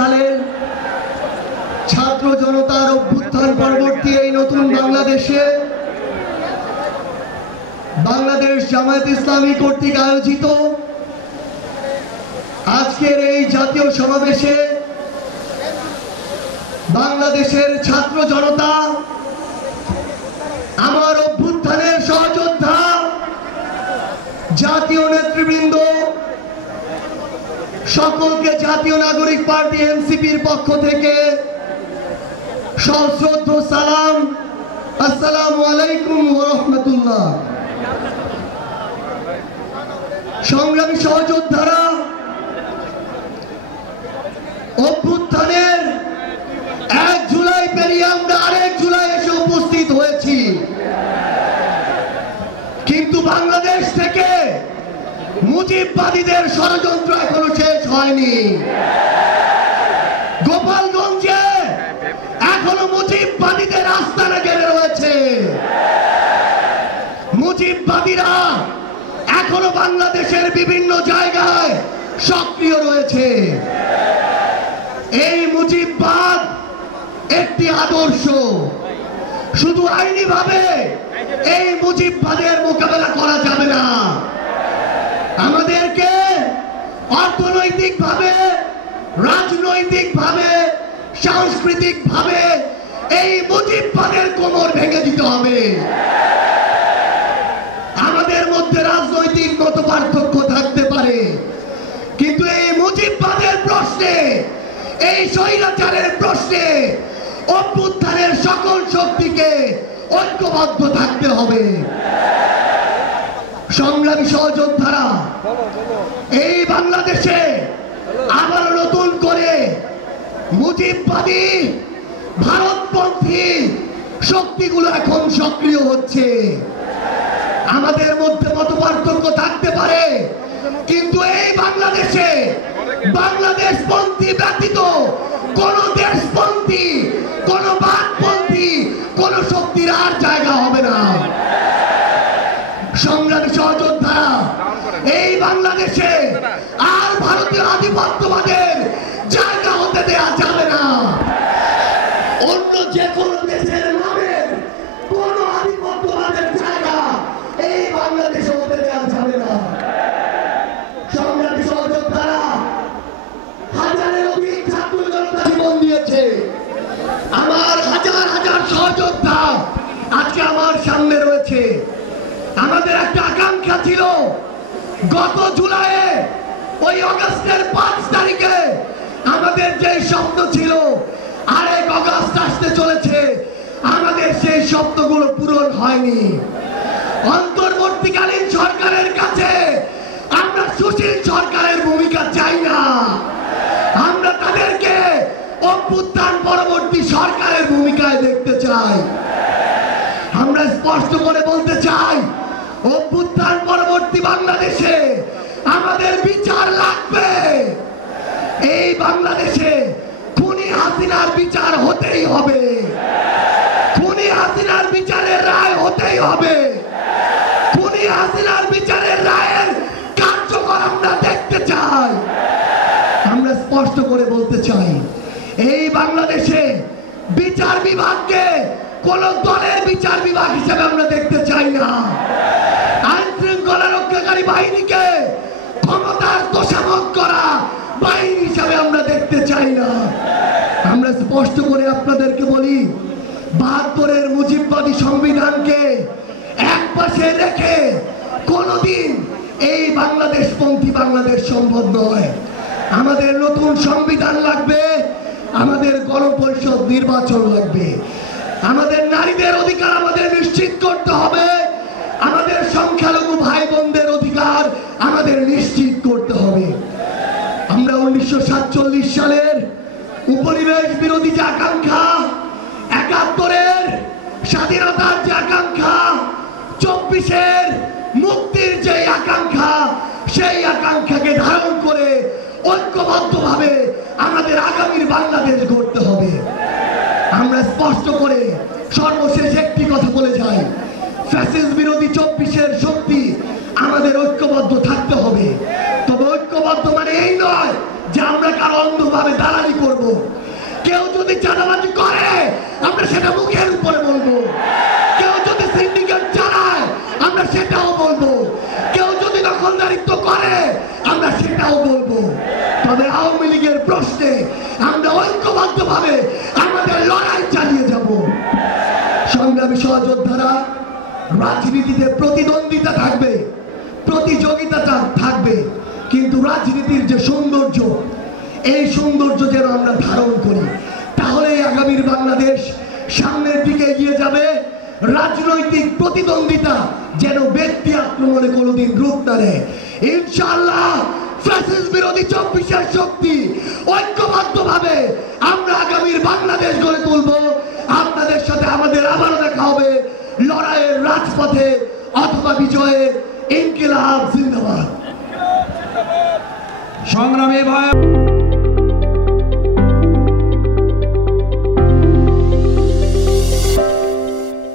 সালের ছাত্র জনতার অভ্যুত্থান পরবর্তী এই নতুন বাংলাদেশে বাংলাদেশ জামায়াত ইসলামী কর্তৃক আয়োজিত আজকের এই জাতীয় সমাবেশে বাংলাদেশের ছাত্র জনতা, আমার অভ্যুত্থানের সহযোদ্ধা, জাতীয় নেতৃবৃন্দ সকলকে জাতীয় নাগরিক পার্টি এনসিপির পক্ষ থেকে সশ্রদ্ধ সালাম। আসসালামু আলাইকুম ওয়া রাহমাতুল্লাহ। সংগ্রামী সহযোদ্ধারা, অভ্যুত্থানের 1 জুলাই পেরিয়ে আমরা আরেক জুলাই এসে উপস্থিত হয়েছি, কিন্তু বাংলাদেশ থেকে মুজিববাদীদের ষড়যন্ত্র এখনো শেষ হয়নি। গোপালগঞ্জে এখনো মুজিববাদীদের আস্তানা ঘিরে রয়েছে। মুজিববাদীরা এখনো বাংলাদেশের বিভিন্ন জায়গায় সক্রিয় রয়েছে। এই মুজিববাদ একটি আদর্শ, শুধু আইনিভাবে এই মুজিববাদের মোকাবেলা করা যাবে না। আমাদেরকে অর্থনৈতিকভাবে, রাজনৈতিকভাবে, সাংস্কৃতিকভাবে এই মুজিববাদের কোমর ভেঙে দিতে হবে। আমাদের মধ্যে রাজনৈতিক মতপার্থক্য থাকতে পারে, কিন্তু এই মুজিববাদের প্রশ্নে, এই স্বৈরাচারের প্রশ্নে অভ্যুত্থানের সকল শক্তিকে ঐক্যবদ্ধ থাকতে হবে। সংগ্রামী সহযোদ্ধারা, এই বাংলাদেশে আবার নতুন করে মুজিববাদী ভারতপন্থী শক্তিগুলো এখন সক্রিয় হচ্ছে। আমাদের মধ্যে মতপার্থক্য থাকতে পারে, কিন্তু এই বাংলাদেশে বাংলাদেশপন্থী ব্যতীত কোন দেশপন্থী, কোন বাকপন্থী, কোন শক্তির আর জায়গা হবে না। সংগ্রামী সহযোদ্ধারা, এই বাংলাদেশে আর ভারতীয় আধিপত্যবাদের জায়গা হতে দেওয়া যাবে না। অন্য যে কোনো দেশের নামে কোন আধিপত্যবাদের জায়গা এই বাংলাদেশে হতে দেওয়া যাবে না। সংগ্রামী সহযোদ্ধারা, হাজারের অধিক ছাত্র জনতা জীবন দিয়েছে। আমার হাজার হাজার সহযোদ্ধা আজকে আমার সামনে রয়েছে। আমাদের একটা আকাঙ্ক্ষা ছিল, গত জুলাইয়ে ওই অগাস্টের 5 তারিখে আমাদের যে স্বপ্ন ছিল, আরেক অগাস্ট আসতে চলেছে, আমাদের সেই স্বপ্নগুলো পূরণ হয়নি। অন্তর্বর্তীকালীন সরকারের কাছে আমরা সুশীল সরকারের ভূমিকা চাই না। আমরা তাদেরকে অভ্যুত্থান পরবর্তী সরকারের ভূমিকায় দেখতে চাই। আমরা স্পষ্ট করে বলতে চাই, অভ্যুত্থান পরবর্তী বাংলাদেশে আমাদের বিচার লাগবে। এই বাংলাদেশে খুনি হাসিনার বিচার হতেই হবে। খুনি হাসিনার বিচারের রায় হতেই হবে। খুনি হাসিনার বিচারের রায়ের কার্যকর আমরা দেখতে চাই। আমরা স্পষ্ট করে বলতে চাই, এই বাংলাদেশে বিচার বিভাগকে কোন দলের বিচার বিভাগ হিসেবে আমরা দেখতে চাই না। আইন শৃঙ্খলা রক্ষাকারী বাহিনীকে ক্ষমতার তোষামত করা বাহিনী হিসাবে আমরা দেখতে চাই না। আমরা স্পষ্ট করে আপনাদেরকে বলি, 72-এর মুজিববাদী সংবিধানকে এক পাশে রেখে কোনদিন এই বাংলাদেশপন্থী বাংলাদেশ সম্ভব নয়। আমাদের নতুন সংবিধান লাগবে, আমাদের গণপরিষদ নির্বাচন লাগবে, আমাদের নারীদের অধিকার আমাদের নিশ্চিত করতে হবে, আমাদের সংখ্যালঘু ভাই বোনদের অধিকার আমাদের নিশ্চিত করতে হবে। আমরা 1947 সালের উপনিবেশ বিরোধী যে আকাঙ্ক্ষা, 71-এর স্বাধীনতার যে আকাঙ্ক্ষা, 24-এর মুক্তির যে আকাঙ্ক্ষা, সেই আকাঙ্ক্ষাকে ধারণ করে ঐক্যবদ্ধভাবে আমাদের আগামীর বাংলাদেশ গড়তে হবে। আমরা স্পষ্ট করে সর্বশেষ একটি কথা বলে যাই, ফ্যাসিস্ট বিরোধী 24-এর শক্তি আমাদের ঐক্যবদ্ধ থাকতে হবে। তবে ঐক্যবদ্ধ মানে এই নয় যে আমরা আমরা কারো অন্ধভাবে দালালি করব। কেউ যদি চাঁদাবাজি করে আমরা সেটা মুখের উপরে বলবো, কেউ যদি সিন্ডিকেট চালায় আমরা সেটাও বলবো, কেউ যদি দখলদারিত্ব করে আমরা সেটাও বলবো। তবে আওয়ামী লীগের প্রশ্নে আমরা ঐক্যবদ্ধভাবে আমাদের লড়াই চালিয়ে যাব। সংগ্রামী সহযোদ্ধারা, রাজনীতিতে প্রতিদ্বন্দ্বিতা থাকবে, প্রতিযোগিতা থাকবে, কিন্তু রাজনীতির যে সৌন্দর্য, এই সৌন্দর্য যেন আমরা ধারণ করি, তাহলে আগামীর বাংলাদেশ সামনের দিকে এগিয়ে যাবে। রাজনৈতিক প্রতিদ্বন্দ্বিতা যেন ব্যক্তি আক্রমণে কোনোদিন রূপ না নেয়। ইনশাআল্লাহ ফ্যাসিস্ট বিরোধী 24 শক্তি ঐক্যবদ্ধভাবে আমরা আগামীর বাংলাদেশ গড়ে তুলব। আপনাদের সাথে আমাদের আবারও দেখা হবে লড়াইয়ের রাজপথে অথবা বিজয়ে। ইনকিলাব জিন্দাবাদ। সংগ্রামী ভাই।